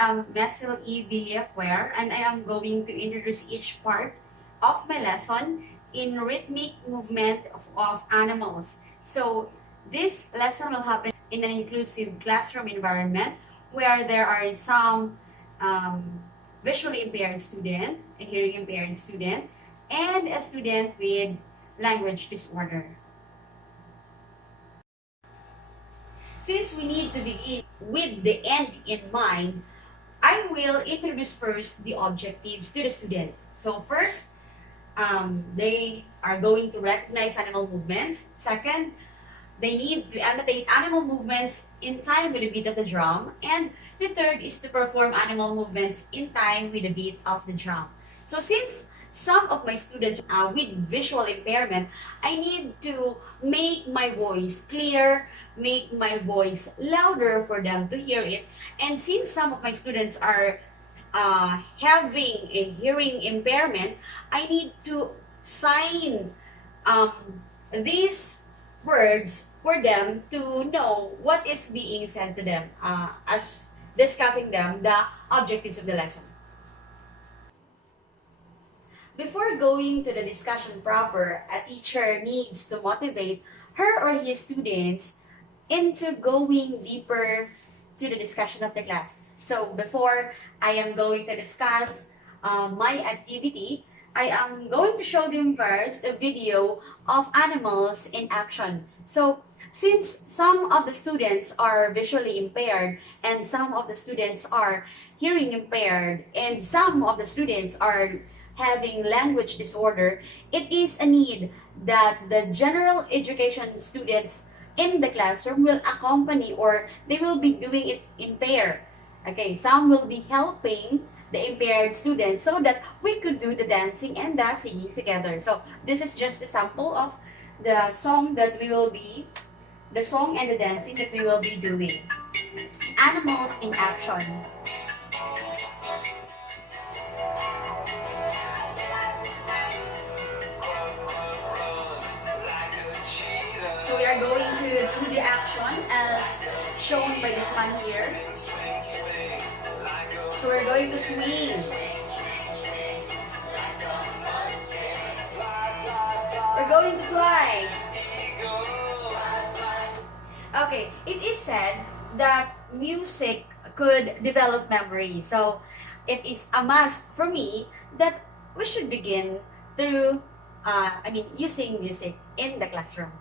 am Mesil E. Villaquer, and I am going to introduce each part of my lesson in rhythmic movement of animals. So this lesson will happen in an inclusive classroom environment where there are some um, visually impaired student, a hearing impaired student, and a student with language disorder. Since we need to begin with the end in mind, I will introduce first the objectives to the student. So first, they are going to recognize animal movements. Second, they need to imitate animal movements in time with the beat of the drum. And the third is to perform animal movements in time with the beat of the drum. So since some of my students with visual impairment, I need to make my voice clear, make my voice louder for them to hear it. And since some of my students are having a hearing impairment, I need to sign these words for them to know what is being said to them as discussing them the objectives of the lesson. Before going to the discussion proper, a teacher needs to motivate her or his students into going deeper to the discussion of the class. So before I am going to discuss my activity, I am going to show them first a video of animals in action. So since some of the students are visually impaired and some of the students are hearing impaired and some of the students are having language disorder, it is a need that the general education students in the classroom will accompany, or they will be doing it in pair. Okay, some will be helping the impaired students so that we could do the dancing and the singing together. So this is just a sample of the song that we will be, the song and the dancing that we will be doing. Animals in action. So we are going to do the action as shown by this man here. So we're going to swing. We're going to fly. Okay, it is said that music could develop memory. So it is a must for me that we should begin through, using music in the classroom.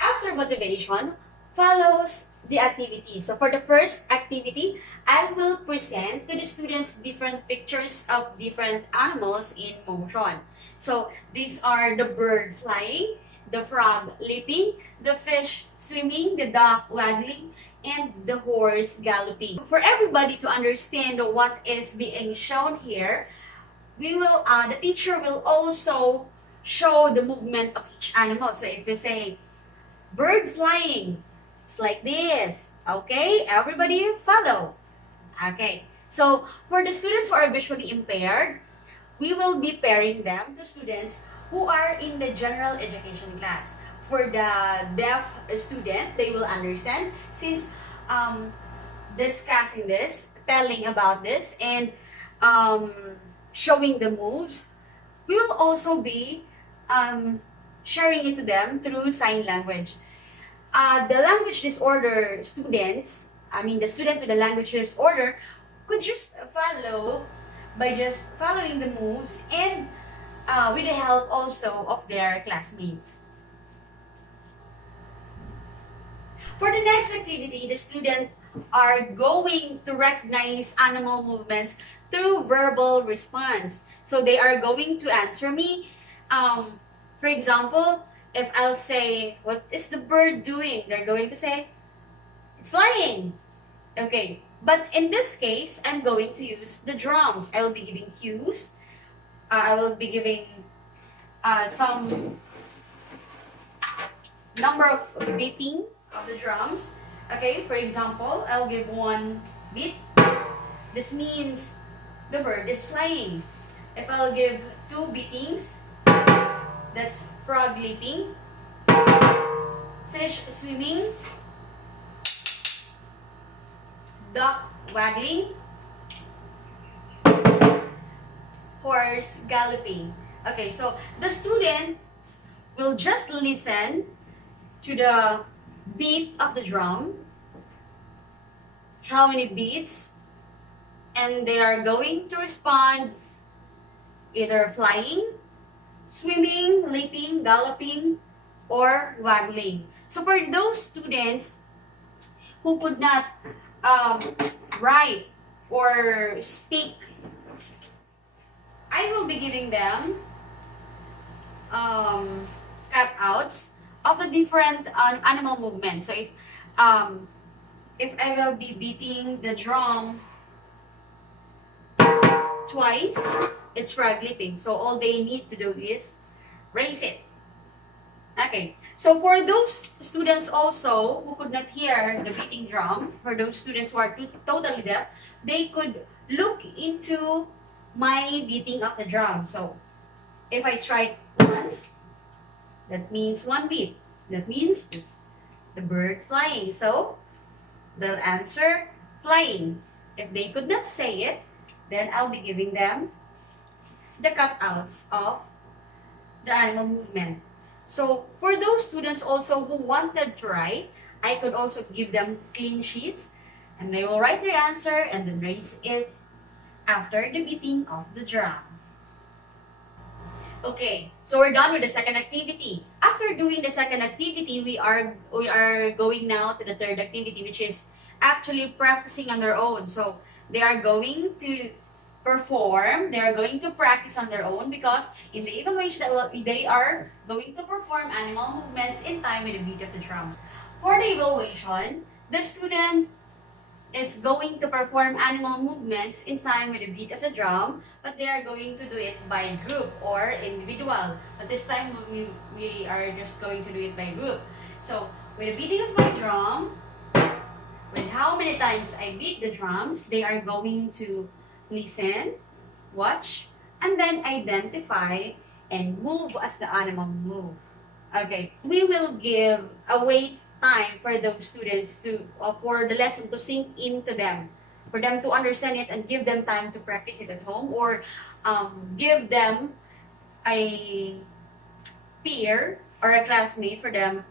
After motivation follows the activity. So for the first activity, I will present to the students different pictures of different animals in motion. So these are the bird flying, the frog leaping, the fish swimming, the duck waddling, and the horse galloping. For everybody to understand what is being shown here, we will the teacher will also show the movement of each animal. So if you say bird flying, it's like this. Okay, everybody follow. Okay, so for the students who are visually impaired, we will be pairing them to students who are in the general education class. For the deaf student, they will understand since discussing this, telling about this, and showing the moves, we will also be sharing it to them through sign language. The language disorder students, the student with the language disorder, could just follow by just following the moves and with the help also of their classmates. For the next activity, the students are going to recognize animal movements through verbal response. So they are going to answer me. For example, if I'll say, what is the bird doing? They're going to say, it's flying. Okay, but in this case, I'm going to use the drums. I will be giving cues. I will be giving some number of beating of the drums. Okay, for example, I'll give one beat. This means the bird is flying. If I'll give two beatings, that's frog leaping, fish swimming, duck waggling, horse galloping. Okay, so the students will just listen to the beat of the drum, how many beats, and they are going to respond either flying, swimming, leaping, galloping, or waggling. So for those students who could not write or speak, I will be giving them cutouts of the different animal movements. So if I will be beating the drum twice, it's frog leaping. So all they need to do is raise it. Okay. So for those students also who could not hear the beating drum, for those students who are totally deaf, they could look into my beating of the drum. So if I strike once, that means one beat. That means it's the bird flying. So they'll answer flying. If they could not say it, then I'll be giving them the cutouts of the animal movement. So for those students also who wanted to write, I could also give them clean sheets and they will write their answer and then raise it after the beating of the drum. Okay, so we're done with the second activity. After doing the second activity, we are going now to the third activity, which is actually practicing on their own. So they are going to perform, they are going to practice on their own because in the evaluation they are going to perform animal movements in time with the beat of the drums. For the evaluation, the student is going to perform animal movements in time with the beat of the drum, but they are going to do it by group or individual. But this time we are just going to do it by group. So with the beating of my drum, with how many times I beat the drums, they are going to listen, watch, and then identify and move as the animal move. Okay, we will give a wait time for those students to for the lesson to sink into them, for them to understand it and give them time to practice it at home, or give them a peer or a classmate for them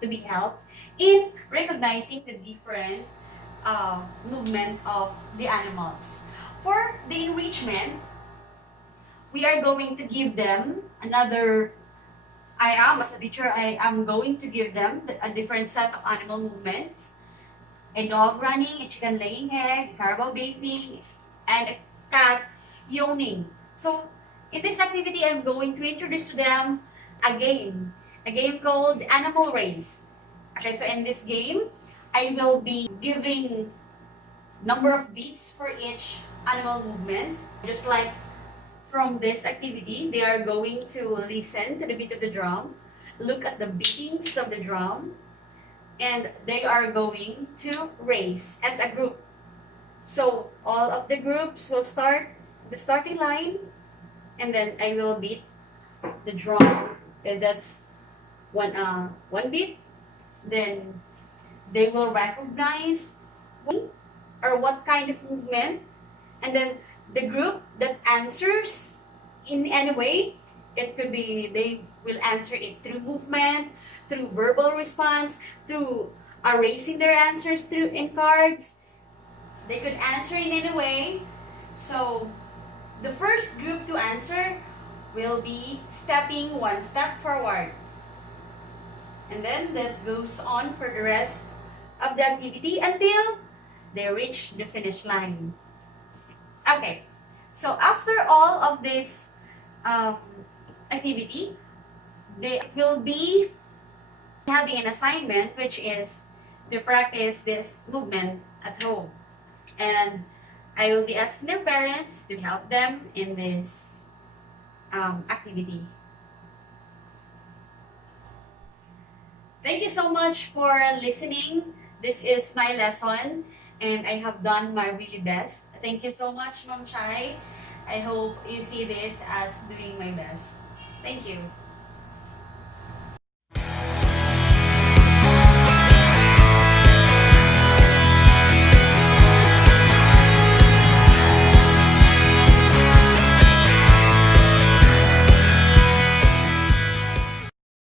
to be helped in recognizing the different movement of the animals. For the enrichment, we are going to give them another, as a teacher, I am going to give them a different set of animal movements. A dog running, a chicken laying egg, a carabao bathing, and a cat yawning. So, in this activity, I'm going to introduce to them a game called Animal Race. Okay, so in this game, I will be giving number of beats for each animal movements. Just like from this activity, they are going to listen to the beat of the drum, look at the beatings of the drum, and they are going to race as a group. So all of the groups will start the starting line, and then I will beat the drum. And that's one beat. Then they will recognize what kind of movement, and then the group that answers in any way, it could be they will answer it through movement, through verbal response, through erasing their answers through in cards. They could answer in any way. So the first group to answer will be stepping one step forward. And then that goes on for the rest of the activity until they reach the finish line. Okay, so after all of this activity, they will be having an assignment, which is to practice this movement at home. And I will be asking their parents to help them in this activity. Thank you so much for listening. This is my lesson, and I have done my really best. Thank you so much, Ma'am Chai. I hope you see this as doing my best. Thank you.